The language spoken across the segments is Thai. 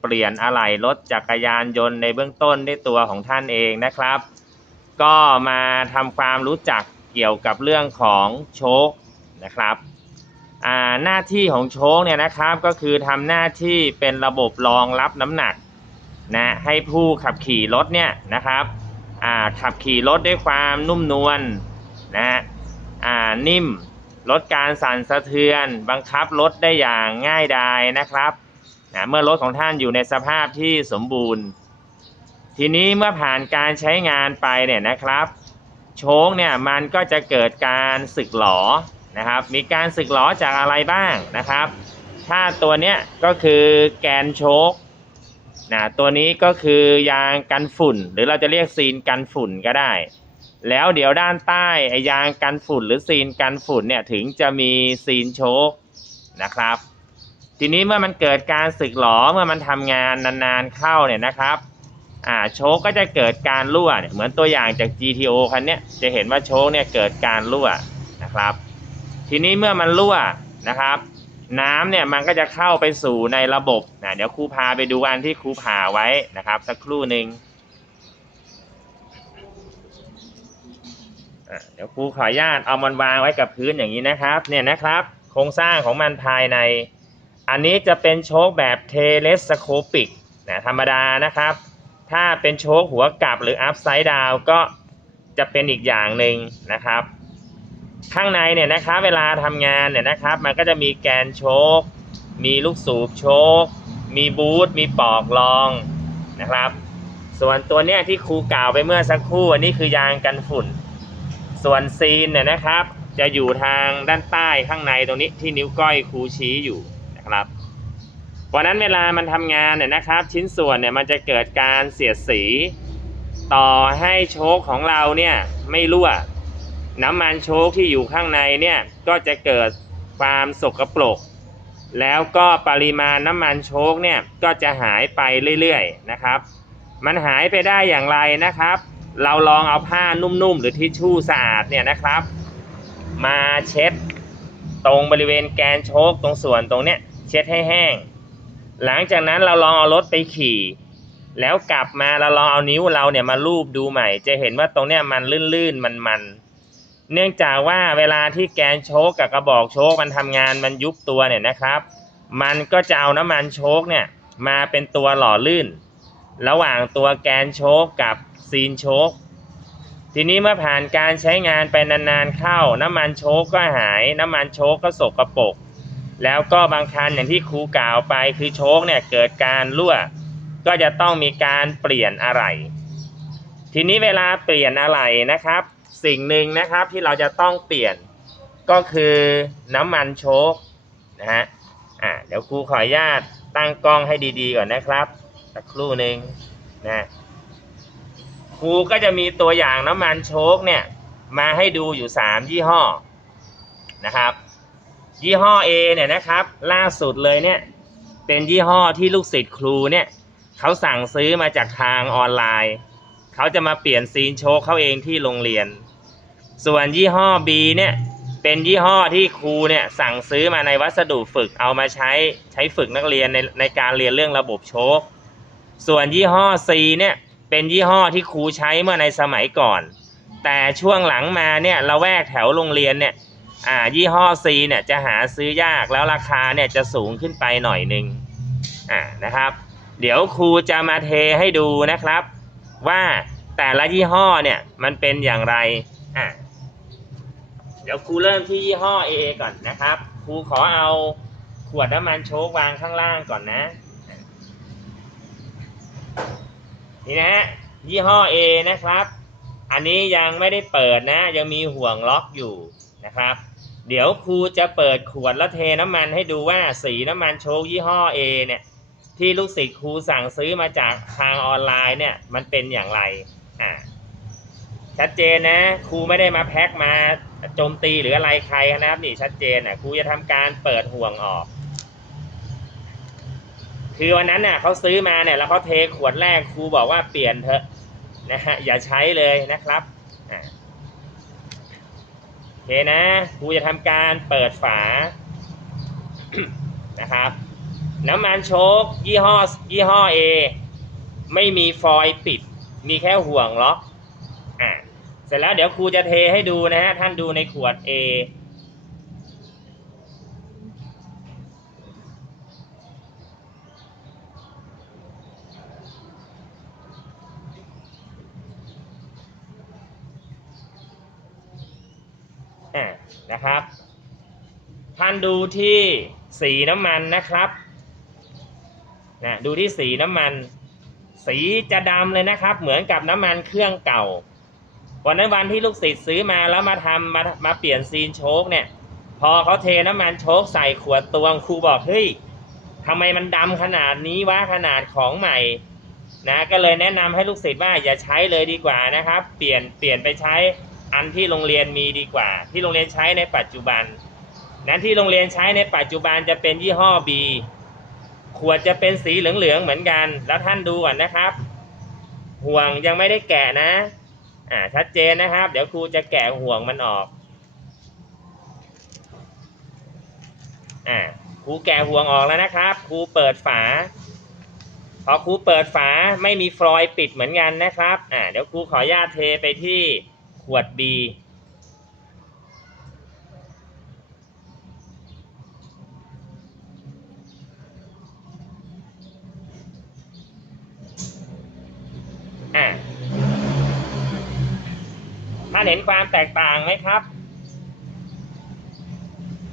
เปลี่ยนอะไหล่รถจักรยานยนต์ในเบื้องต้นด้วยตัวของท่านเองนะครับ ก็มาทำความรู้จักเกี่ยวกับเรื่องของโชคนะครับหน้าที่ของโชคเนี่ยนะครับก็คือทำหน้าที่เป็นระบบรองรับน้ำหนักนะให้ผู้ขับขี่รถเนี่ยนะครับขับขี่รถด้วยความนุ่มนวลนะฮะนิ่มลดการสั่นสะเทือน บังคับรถได้อย่างง่ายดายนะครับ นะเมื่อรถของท่านอยู่ในสภาพที่สมบูรณ์ ทีนี้เมื่อผ่านการใช้งานไปเนี่ยนะครับ โชคเนี่ยมันก็จะเกิดการสึกหลอนะครับ มีการสึกหลอจากอะไรบ้างนะครับ ถ้าตัวเนี้ยก็คือแกนโชคนะตัวนี้ก็คือยางกันฝุ่น หรือเราจะเรียกซีนกันฝุ่นก็ได้ แล้วเดี๋ยวด้านใต้ไอ้ยางกันฝุ่น หรือซีนกันฝุ่นเนี่ยถึงจะมีซีนโชคนะครับ ทีนี้เมื่อมันเกิดการสึกหลอเมื่อมันทำงานนานๆเข้าเนี่ยนะครับอ่าโชคก็จะเกิดการรั่วเนี่ยเหมือนตัวอย่างจาก GTO คันเนี้ยจะเห็นว่าโชคเนี่ยเกิดการรั่วนะครับ ทีนี้เมื่อมันรั่วนะครับ น้ำเนี่ยมันก็จะเข้าไปสู่ในระบบนะเดี๋ยวครูพาไปดูอันที่ครูผ่าไว้นะครับ สักครู่หนึ่งเดี๋ยวครูขออนุญาตเอามันวางไว้กับพื้นอย่างนี้นะครับ เนี่ยนะครับ โครงสร้างของมันภายใน อันนี้จะเป็นโชคแบบเทเลสโคปิกนะธรรมดานะครับ ถ้าเป็นโชคหัวกลับหรืออัพไซด์ดาวก็จะเป็นอีกอย่างหนึ่งนะครับ ข้างในเนี่ยนะครับเวลาทำงานเนี่ยนะครับ มันก็จะมีแกนโชคมีลูกสูบโชคมีบูทมีปอกรองนะครับ ส่วนตัวเนี้ยที่ครูกล่าวไปเมื่อสักครู่อันนี้คือยางกันฝุ่น ส่วนซีนเนี่ยนะครับ จะอยู่ทางด้านใต้ข้างในตรงนี้ที่นิ้วก้อยครูชี้อยู่ นะครับ เพราะนั้นเวลามันทำงานเนี่ยนะครับ ชิ้นส่วนเนี่ยมันจะเกิดการเสียดสี ต่อให้โชคของเราเนี่ยไม่รั่ว น้ำมันโชคที่อยู่ข้างในเนี่ยก็จะเกิดความสกปรกแล้วก็ปริมาณน้ำมันโชคเนี่ยก็จะหายไปเรื่อยๆนะครับ มันหายไปได้อย่างไรนะครับ เราลองเอาผ้านุ่มๆ หรือทิชชู่สะอาดเนี่ยนะครับ มาเช็ดตรงบริเวณแกนโชคตรงส่วนตรงเนี้ย เช็ดให้แห้ง หลังจากนั้นเราลองเอารถไปขี่ แล้วกลับมาเราลองเอานิ้วเราเนี่ยมาลูบดูใหม่ จะเห็นว่าตรงเนี้ยมันลื่นๆมันๆเนื่องจากว่าเวลาที่แกนโชคกับกระบอกโชคมันทำงานมันยุบตัวเนี่ยนะครับ มันก็จะเอาน้ำมันโชคเนี่ยมาเป็นตัวหล่อลื่น ระหว่างตัวแกนโชคกับซีนโชคทีนี้เมื่อผ่านการใช้งานไปนานๆเข้า น้ำมันโชคก็หาย น้ำมันโชคก็สกปรก แล้วก็บางคันอย่างที่ครูกล่าวไปคือโชคเนี่ยเกิดการรั่ว ก็จะต้องมีการเปลี่ยนอะไหล่ทีนี้เวลาเปลี่ยนอะไหล่นะครับ สิ่งหนึ่งนะครับที่เราจะต้องเปลี่ยนก็คือน้ำมันโชคนะฮะอ่าเดี๋ยวครูขออนุญาตตั้งกล้องให้ดีๆก่อนนะครับสักครู่หนึ่งนะครูก็จะมีตัวอย่างน้ำมันโชคเนี่ยมาให้ดูอยู่ 3 ยี่ห้อนะครับ ยี่ห้อ A เนี่ยนะครับ ล่าสุดเลยเนี่ย เป็นยี่ห้อที่ลูกศิษย์ครูเนี่ยเขาสั่งซื้อมาจากทางออนไลน์ เขาจะมาเปลี่ยนซีนโชคเขาเองที่โรงเรียน ส่วนยี่ห้อ B เนี่ยเป็นยี่ห้อที่ครูเนี่ยสั่งซื้อมาในวัสดุฝึกเอามาใช้ใช้ฝึกนักเรียนในในการเรียนเรื่องระบบโชค ส่วนยี่ห้อ C เนี่ยเป็นยี่ห้อที่ครูใช้เมื่อในสมัยก่อน แต่ช่วงหลังมาเนี่ยละแวกแถวโรงเรียนเนี่ย อ่ายี่ห้อ C เนี่ยจะหาซื้อยากแล้วราคาเนี่ยจะสูงขึ้นไปหน่อยหนึ่งอ่านะครับ เดี๋ยวครูจะมาเทให้ดูนะครับ ว่าแต่ละยี่ห้อเนี่ยมันเป็นอย่างไรอ่าเดี๋ยวครูเริ่มที่ยี่ห้อ A ก่อนนะครับครูขอเอาขวดน้ำมันโชควางข้างล่างก่อนนะนี่นะยี่ห้อ A นะครับ อันนี้ยังไม่ได้เปิดนะ ยังมีห่วงล็อกอยู่ นะครับ เดี๋ยวครูจะเปิดขวดแล้วเทน้ำมันให้ดูว่าสีน้ำมันโชคยี่ห้อ A เนี่ยที่ลูกศิษย์ครูสั่งซื้อมาจากทางออนไลน์เนี่ยมันเป็นอย่างไรอ่าชัดเจนนะครูไม่ได้มาแพ็คมาโจมตีหรืออะไรใครนะครับนี่ชัดเจนอะครูจะทำการเปิดห่วงออกคือวันนั้นน่ะเขาซื้อมาเนี่ยแล้วเขาเทขวดแรกครูบอกว่าเปลี่ยนเถอะนะฮะอย่าใช้เลยนะครับ เคนะครูจะทำการเปิดฝานะครับน้ำมันโชกยี่ห้อยี่ห้อ A ไม่มีฟอยล์ปิด มีแค่ห่วงล็อกอ่าเสร็จแล้วเดี๋ยวครูจะเทให้ดูนะฮะท่านดูในขวด A นะครับ ท่านดูที่สีน้ำมันนะครับนะดูที่สีน้ำมัน สีจะดำเลยนะครับ เหมือนกับน้ำมันเครื่องเก่า วันนั้นวันที่ลูกศิษย์ซื้อมาแล้วมาทำมามาเปลี่ยนซีนโชคเนี่ย พอเขาเทน้ำมันโชคใส่ขวดตวงครูบอกเฮ้ยทำไมมันดำขนาดนี้วะขนาดของใหม่นะก็เลยแนะนำให้ลูกศิษย์ว่าอย่าใช้เลยดีกว่านะครับ เปลี่ยนเปลี่ยนไปใช้ อันที่โรงเรียนมีดีกว่า ที่โรงเรียนใช้ในปัจจุบัน นั้นที่โรงเรียนใช้ในปัจจุบันจะเป็นยี่ห้อ B ขวดจะเป็นสีเหลืองๆเหมือนกัน แล้วท่านดูก่อนนะครับ ห่วงยังไม่ได้แกะนะ อ่าชัดเจนนะครับ เดี๋ยวครูจะแกะห่วงมันออก อ่าครูแกะห่วงออกแล้วนะครับ ครูเปิดฝา พอครูเปิดฝาไม่มีฟลอยปิดเหมือนกันนะครับ อ่าเดี๋ยวครูขออนุญาตเทไปที่ ขวด B อะท่านเห็นความแตกต่างไหมครับ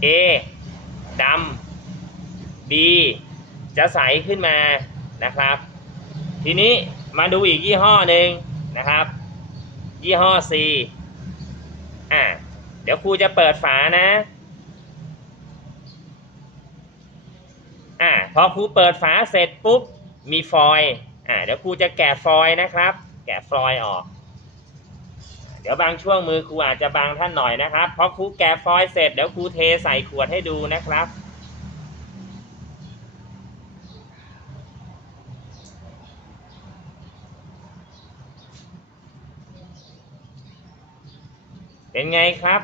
A ดำ B จะใสขึ้นมานะครับ ทีนี้มาดูอีกยี่ห้อหนึ่งนะครับ ยี่ห้อ C อะเดี๋ยวครูจะเปิดฝานะ อะพอครูเปิดฝาเสร็จปุ๊บ มีฟอยล์อะเดี๋ยวครูจะแกะฟอยล์นะครับ แกะฟอยล์ออก เดี๋ยวบางช่วงมือครูอาจจะบางท่านหน่อยนะครับพอครูแกะฟอยล์เสร็จเดี๋ยวครูเทใส่ขวดให้ดูนะครับ เป็นไงครับ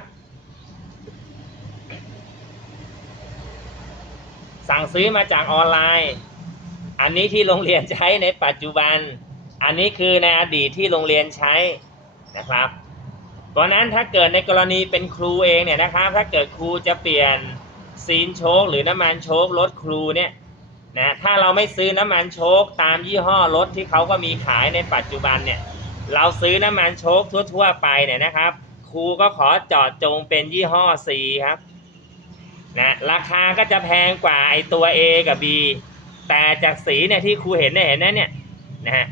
สั่งซื้อมาจากออนไลน์ อันนี้ที่โรงเรียนใช้ในปัจจุบัน อันนี้คือในอดีตที่โรงเรียนใช้นะครับเพราะนั้นถ้าเกิดในกรณีเป็นครูเองเนี่ยนะครับ ถ้าเกิดครูจะเปลี่ยนซีนโชคหรือน้ำมันโชครถครูเนี่ยนะถ้าเราไม่ซื้อน้ำมันโชคตามยี่ห้อรถที่เขาก็มีขายในปัจจุบันเนี่ย เราซื้อน้ำมันโชคทั่ว ๆ ไปเนี่ยนะครับ ครูก็ขอจอดจงเป็นยี่ห้อ C ครับนะราคาก็จะแพงกว่าไอตัว A กับ B แต่จากสีเนี่ยที่ครูเห็นเนี่ยเห็นนะเนี่ยนะฮะ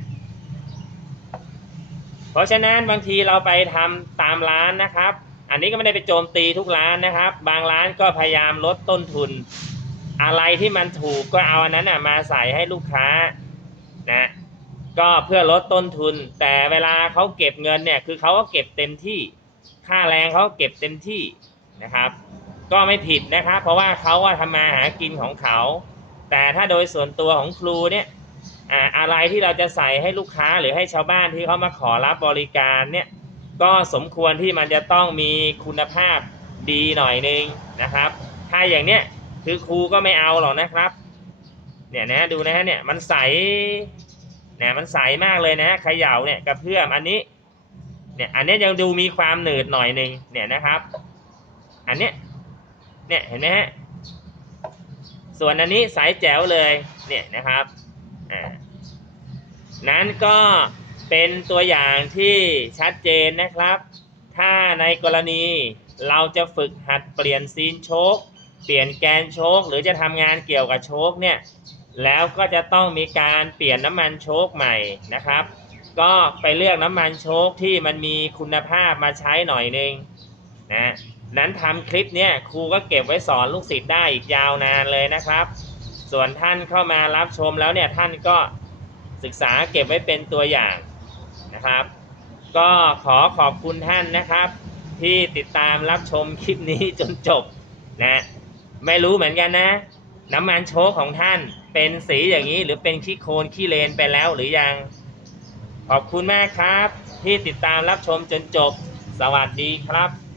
เพราะฉะนั้นบางทีเราไปทำตามร้านนะครับ อันนี้ก็ไม่ได้ไปโจมตีทุกร้านนะครับ บางร้านก็พยายามลดต้นทุน อะไรที่มันถูกก็เอาอันนั้นนะมาใส่ให้ลูกค้านะก็เพื่อลดต้นทุน แต่เวลาเขาเก็บเงินเนี่ยคือเขาก็เก็บเต็มที่ ค่าแรงเขาเก็บเต็มที่นะครับ ก็ไม่ผิดนะครับ เพราะว่าเขาว่าทำมาหากินของเขา แต่ถ้าโดยส่วนตัวของครูเนี่ยอะไรที่เราจะใส่ให้ลูกค้าหรือให้ชาวบ้านที่เขามาขอรับบริการเนี่ยก็สมควรที่มันจะต้องมีคุณภาพดีหน่อยนึงนะครับ ถ้าอย่างเนี้ยคือครูก็ไม่เอาหรอกนะครับ เนี่ยนะดูนะฮะเนี่ยมันใสเนี่ยมันใสมากเลยนะฮะเขย่าเนี่ยกระเพื่อมอันนี้ เนี่ยอันนี้ยังดูมีความหนืดหน่อยหนึ่งเนี่ยนะครับ อันเนี้ยเนี่ยเห็นไหมฮะส่วนอันนี้ใสแจ๋วเลยเนี่ยนะครับอ่านั้นก็เป็นตัวอย่างที่ชัดเจนนะครับ ถ้าในกรณีเราจะฝึกหัดเปลี่ยนซีนโชค เปลี่ยนแกนโชค หรือจะทำงานเกี่ยวกับโชคเนี่ย แล้วก็จะต้องมีการเปลี่ยนน้ำมันโชคใหม่นะครับ ก็ไปเลือกน้ำมันโชคที่มันมีคุณภาพมาใช้หน่อยนึงนะนั้นทำคลิปเนี่ยครูก็เก็บไว้สอนลูกศิษย์ได้อีกยาวนานเลยนะครับ ส่วนท่านเข้ามารับชมแล้วเนี่ยท่านก็ศึกษาเก็บไว้เป็นตัวอย่างนะครับ ก็ขอขอบคุณท่านนะครับ ที่ติดตามรับชมคลิปนี้จนจบนะไม่รู้เหมือนกันนะ น้ำมันโชคของท่านเป็นสีอย่างนี้หรือเป็นขี้โคลนขี้เลนไปแล้วหรือยัง ขอบคุณมากครับ ที่ติดตามรับชมจนจบ สวัสดีครับ